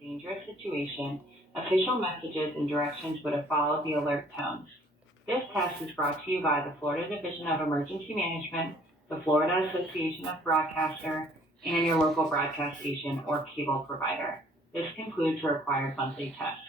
dangerous situation, official messages and directions would have followed the alert tone. This test is brought to you by the Florida Division of Emergency Management, the Florida Association of Broadcasters, and your local broadcast station or cable provider. This concludes the required monthly test.